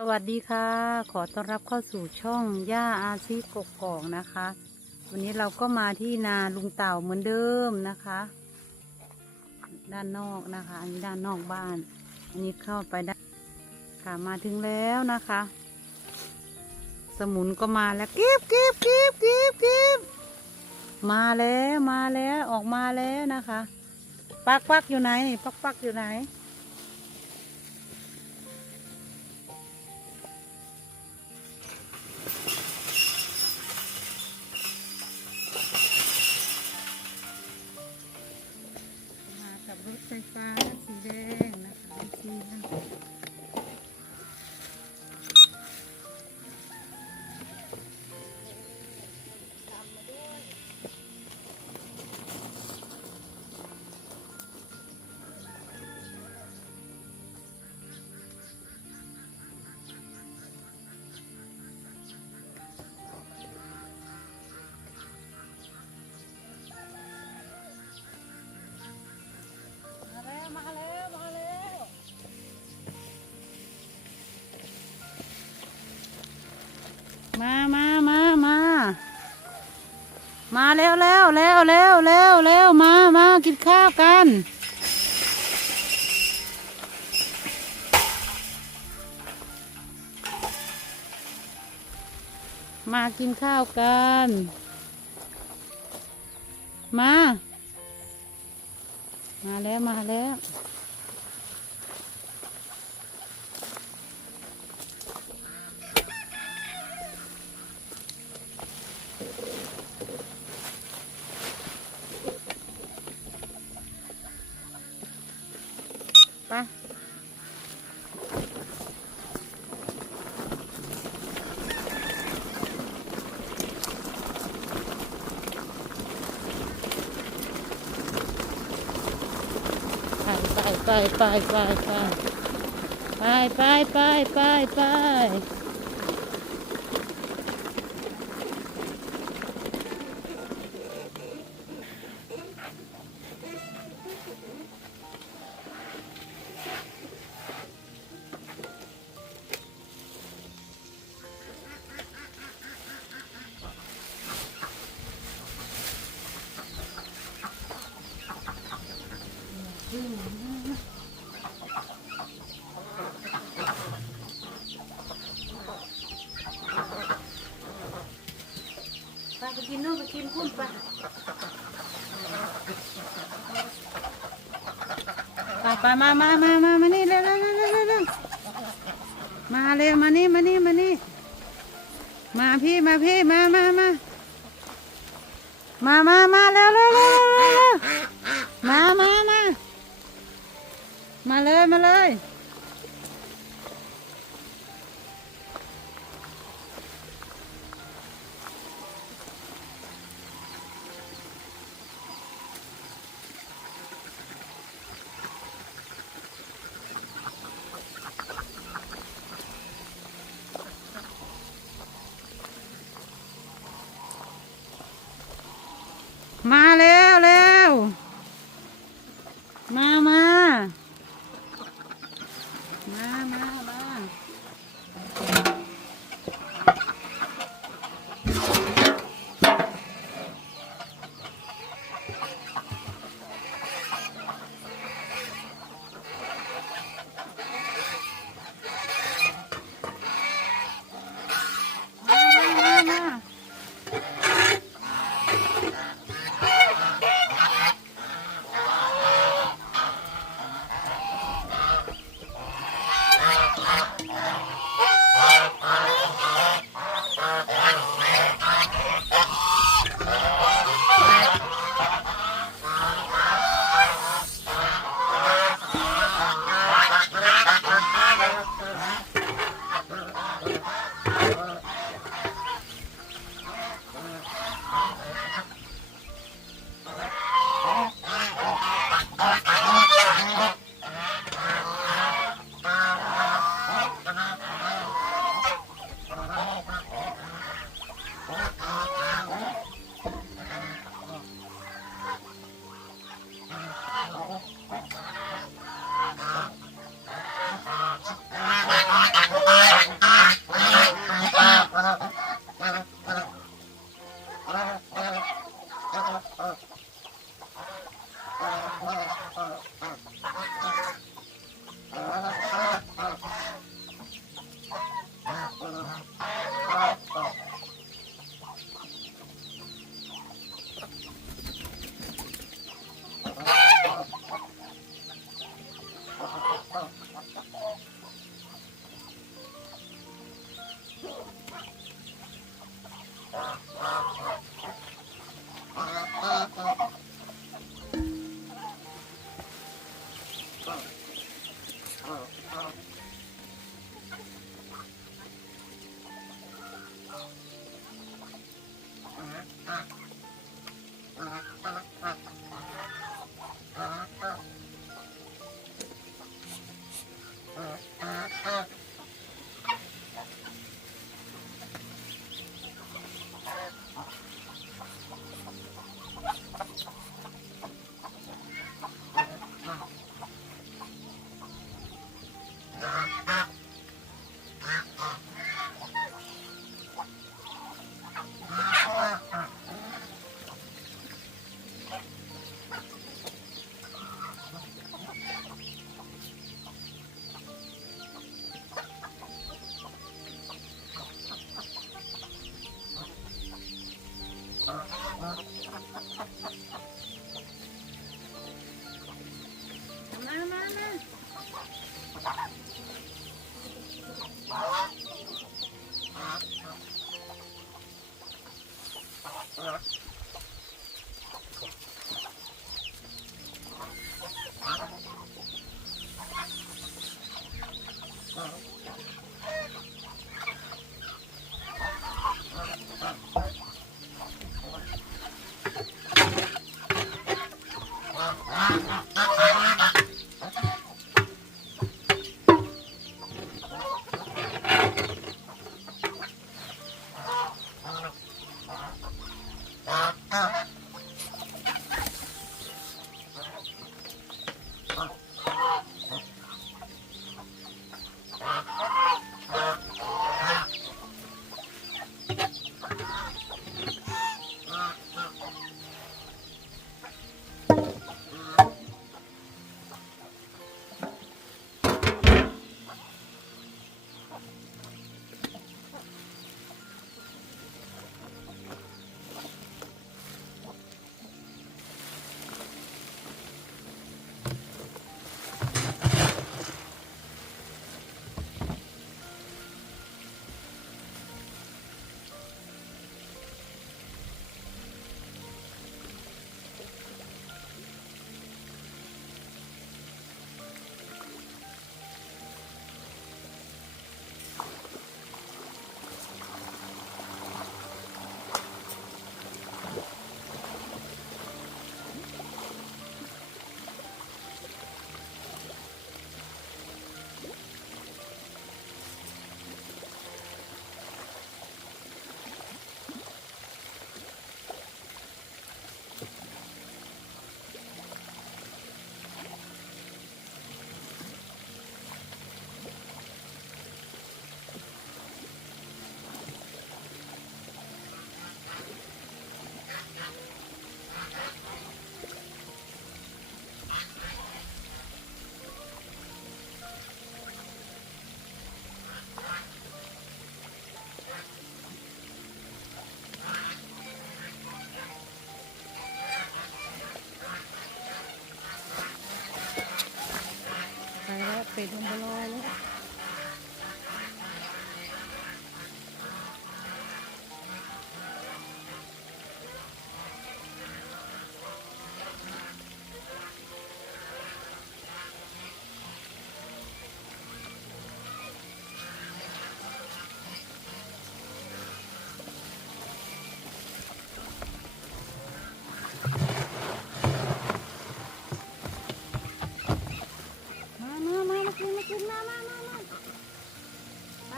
สวัสดีค่ะขอต้อนรับเข้าสู่ช่องย่าอาชีกกอกนะคะวันนี้เราก็มาที่นาลุงเต่าเหมือนเดิมนะคะด้านนอกนะคะอันนี้ด้านนอกบ้านอันนี้เข้าไปได้ค่ะมาถึงแล้วนะคะสมุนก็มาแล้วกิ๊บมาแล้วออกมาแล้วนะคะปักอยู่ไหนนี่ปักอยู่ไหนกับรถไฟฟ้าสีแดงนะคะสีนั่นมาแล้วมาแล้วมากินข้าวกันมากินข้าวกันมาแล้วไปไปกินนู่นไปกินพุ่นไปมานี่เร็วมาเร็วมานี่มาพี่มาเร็วมาเลยมาเร็วมา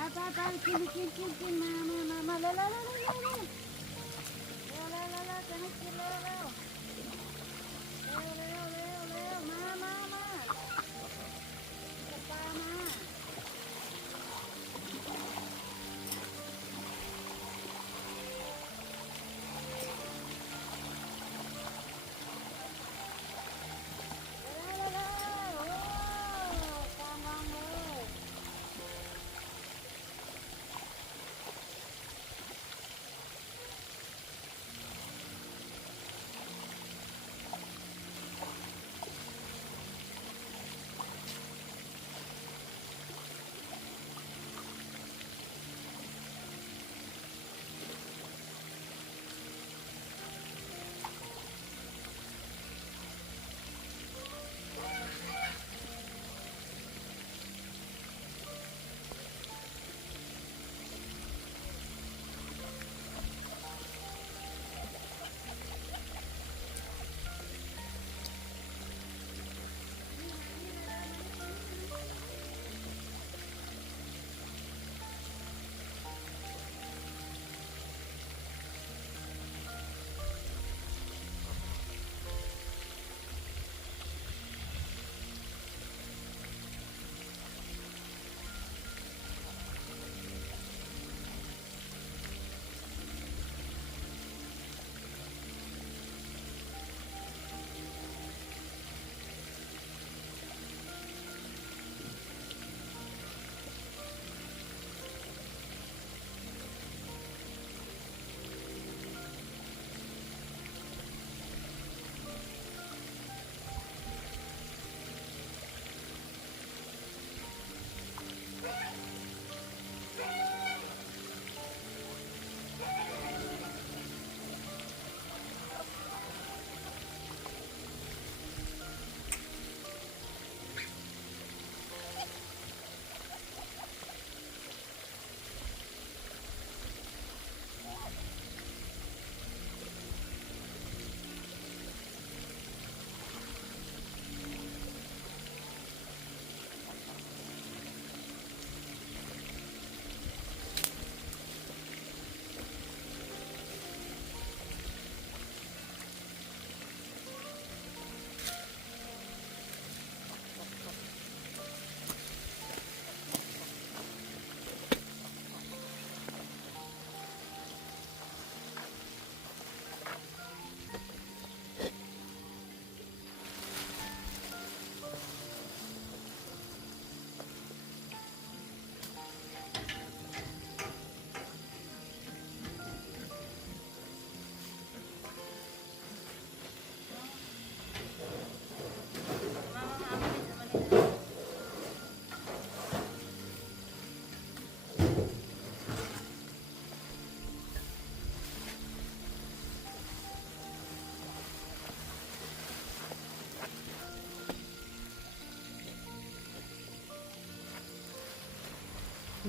ไปกินมาเร็วเร็วเร็วเร็วเร็วเร็วเร็วเร็วจะให้กินเร็วเร็วเร็วเร็วเร็วเร็วมาจับปลามา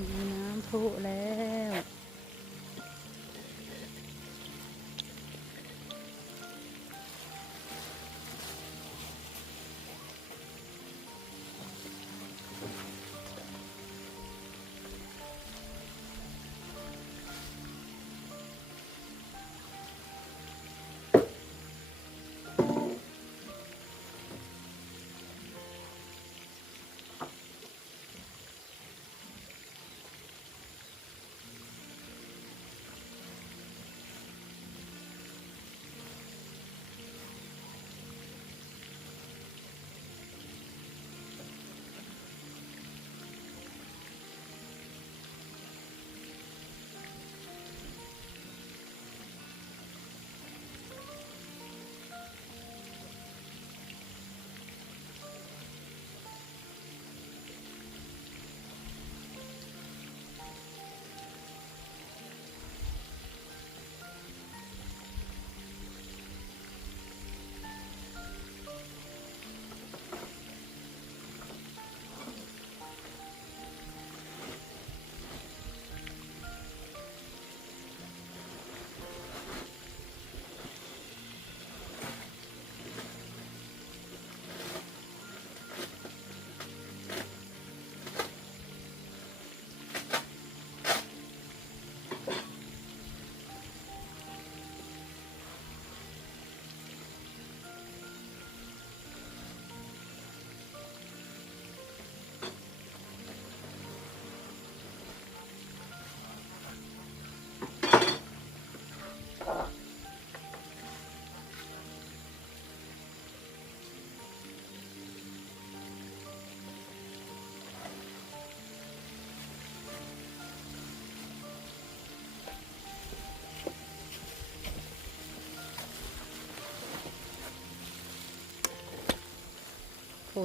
มีน้ำพุแล้ว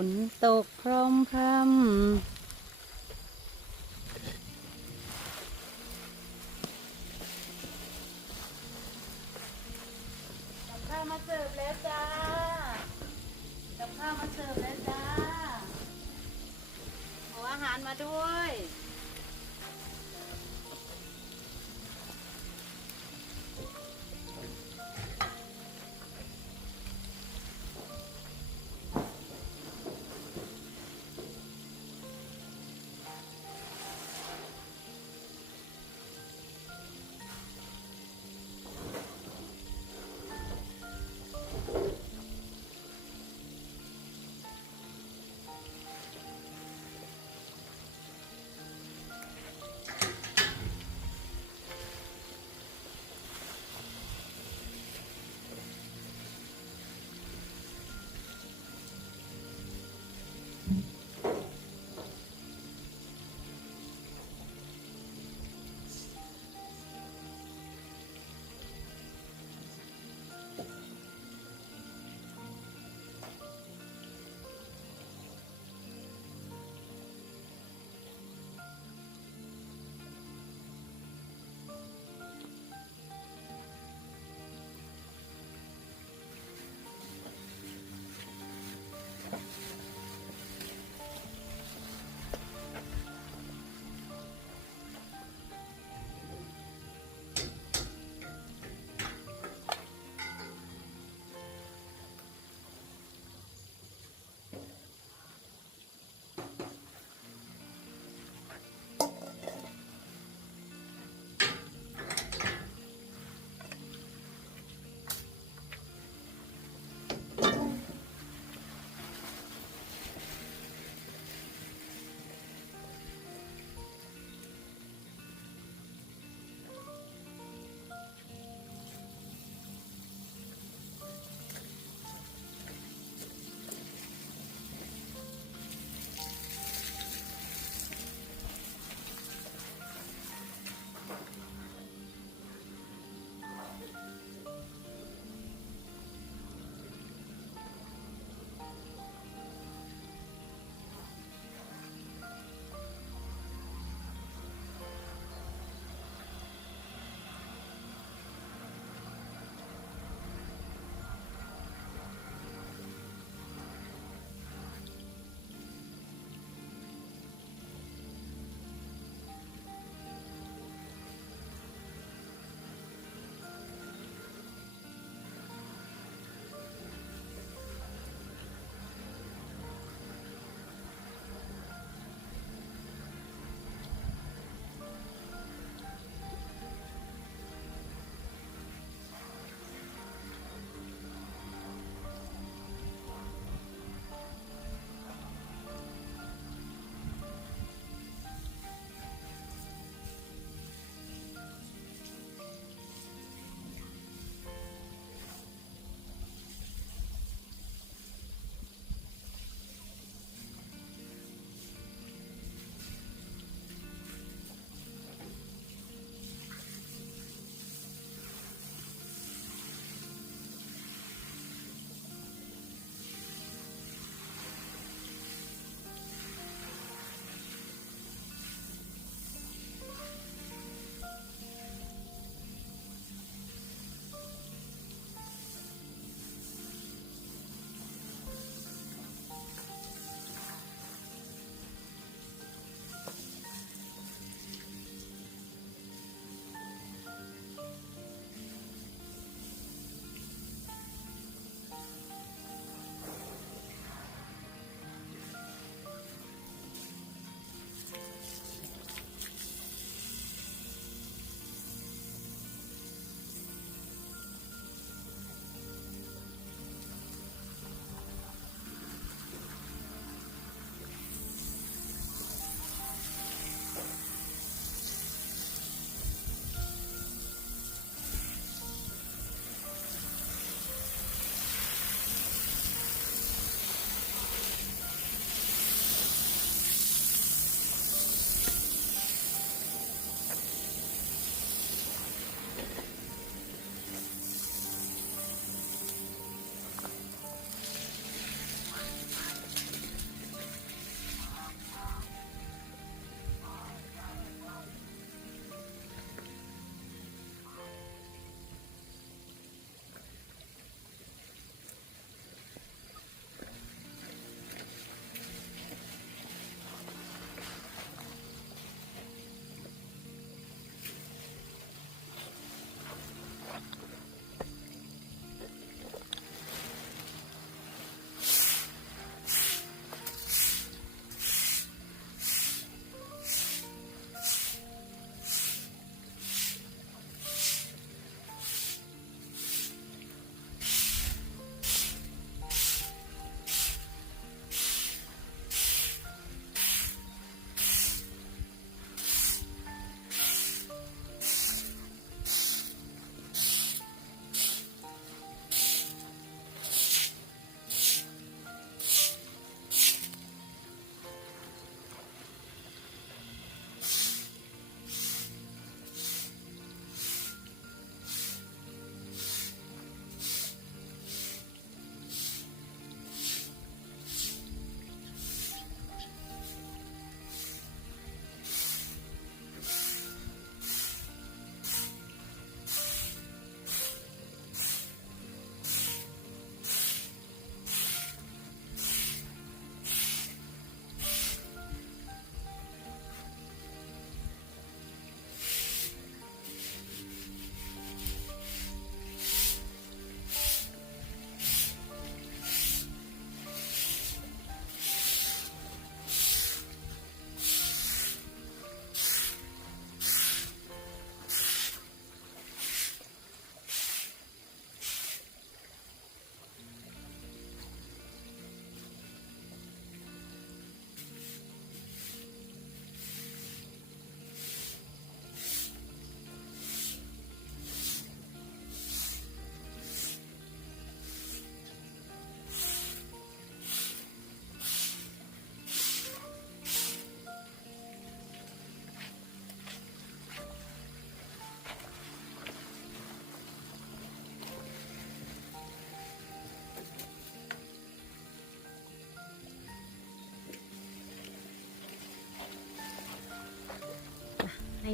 นตกพรำพรำกับข้าวมาเสิร์ฟแล้วจ้ากับข้าวมาเสิร์ฟแล้วจ้าเอาอาหารมาด้วย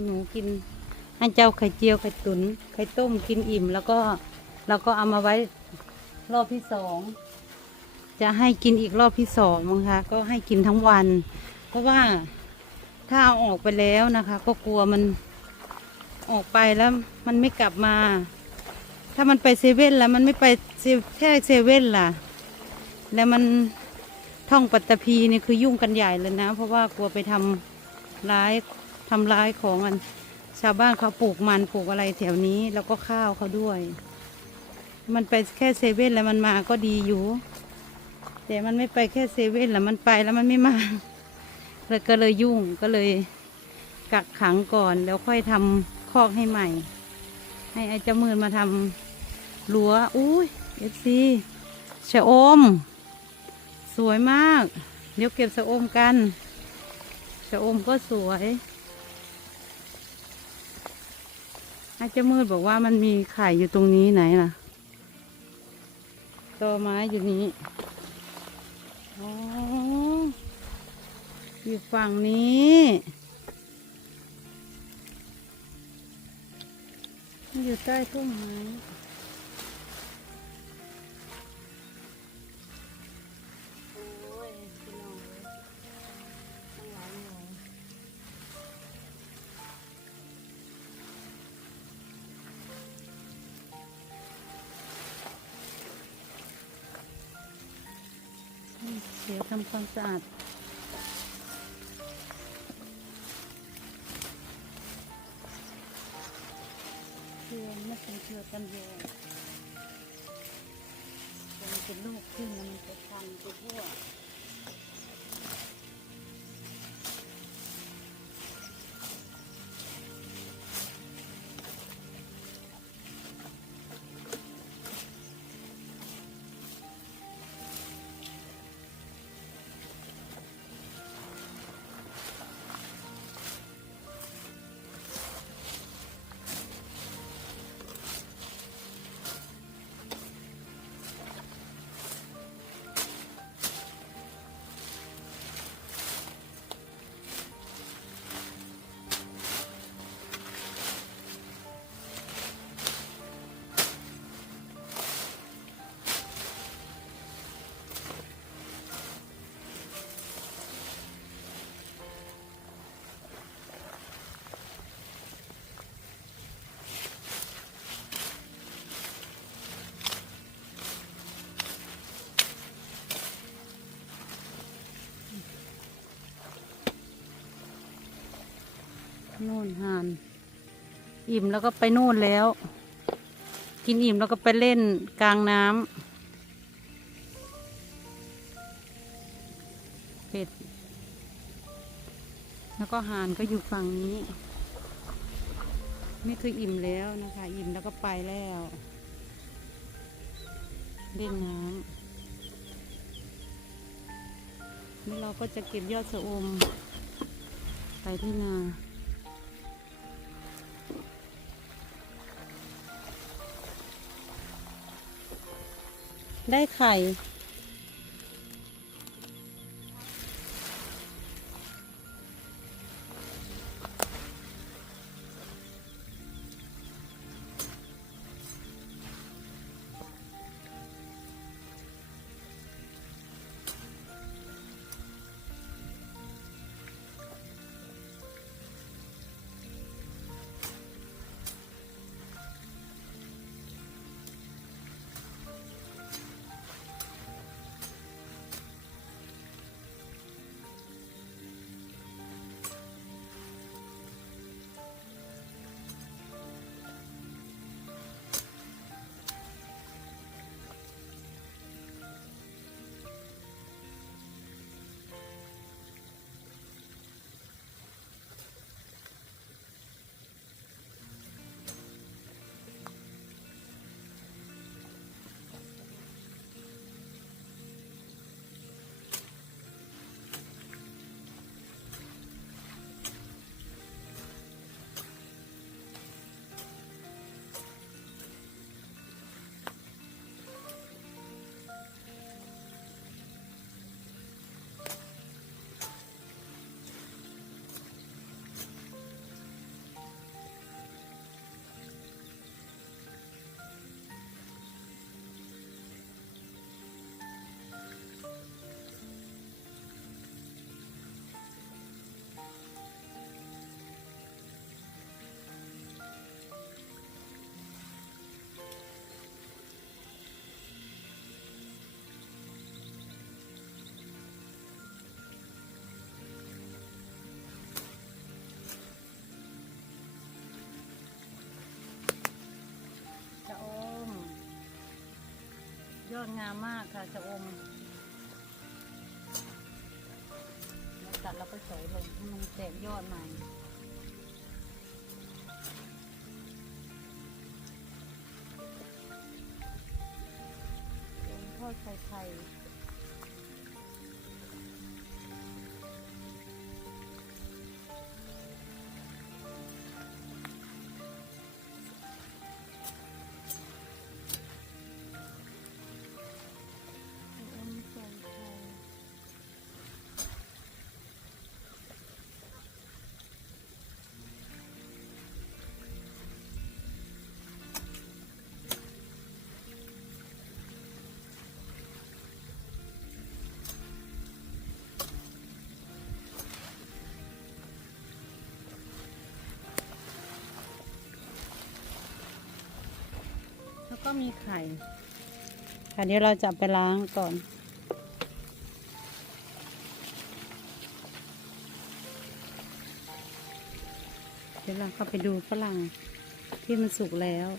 หนูกินให้เจ้าไข่เจียวไข่ตุ๋นไข่ต้มกินอิ่มแล้วก็เราก็เอามาไว้รอบที่สองจะให้กินอีกรอบที่สองมั้งคะก็ให้กินทั้งวัน เพราะว่าถ้าเอาออกไปแล้วนะคะ ก็กลัวมันออกไปแล้วมันไม่กลับมา ถ้ามันไปเซเว่นแล้วมันไม่ไปแค่เซเว่นล่ะ แล้วมันท่องปัตตภีนี่คือยุ่งกันใหญ่เลยนะ เพราะว่ากลัวไปทำร้ายของอันชาวบ้านเขาปลูกมันปลูกอะไรแถวนี้ แล้วก็ข้าวเขาด้วย มันไปแค่เซเว่นแล้วมันมาก็ดีอยู่ แต่มันไม่ไปแค่เซเว่นแล้วมันไปแล้วมันไม่มาแล้วก็เลยยุ่งก็เลยกักขังก่อนแล้วค่อยทำคอกให้ใหม่ ให้ไอ้เจ้ามือมาทำรั้วอุ้ยFCชะอมสวยมากเดี๋ยวเก็บชะอมกันชะอมก็สวยไอ้เจ้ามืดบอกว่ามันมีไข่อยู่ตรงนี้ไหนล่ะตอไม้อยู่นี้อ๋ออยู่ฝั่งนี้อยู่ใต้ต้นไม้เดี๋ยวทำความสะอาดเกลือไม่เป็นเกลือกันแดดมันเป็นลูกขึ้นแล้วมันจะพันไปทั่วนู่นห่านอิ่มแล้วก็ไปนู่นแล้วกินอิ่มแล้วก็ไปเล่นกลางน้ำเป็ดแล้วก็ห่านก็อยู่ฝั่งนี้นี่คืออิ่มแล้วนะคะอิ่มแล้วก็ไปแล้วเล่นน้ำนี่เราก็จะเก็บยอดชะอมไปที่นาได้ไข่ อดงามมากค่ะชะอมแล้วตัดเราไปสอยลงให้มันแตกยอดใหม่เป็นทอดไข่ไข่แล้วก็มีไข่ค่ะเดี๋ยวเราจะไปล้างก่อนเดี๋ยวเราเข้าไปดูฝรั่งที่มันสุกแล้ว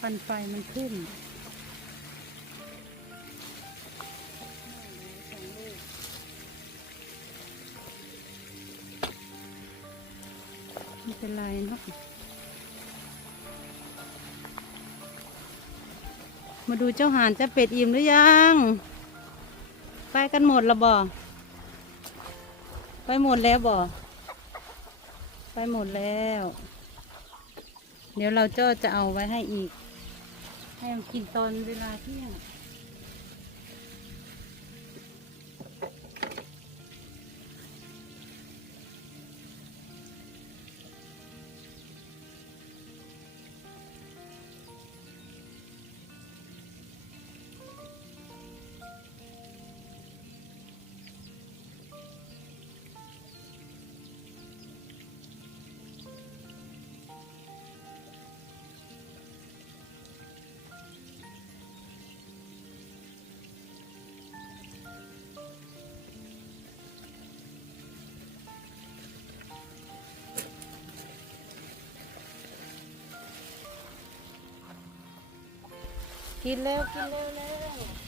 ฟันไฟมันขึ้นไม่เป็นไรเนาะมาดูเจ้าห่านเจ้าเป็ดอิ่มหรือยังไปกันหมดแล้วบ่ไปหมดแล้วบ่ไปหมดแล้วเดี๋ยวเราจะเอาไว้ให้อีกให้มันกินตอนเวลาเที่ยงกินเร็วกินเร็วเร็ว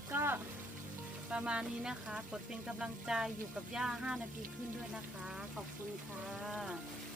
นี้ก็ประมาณนี้นะคะกดเป็นกำลังใจอยู่กับย่า5 นาทีขึ้นด้วยนะคะขอบคุณค่ะ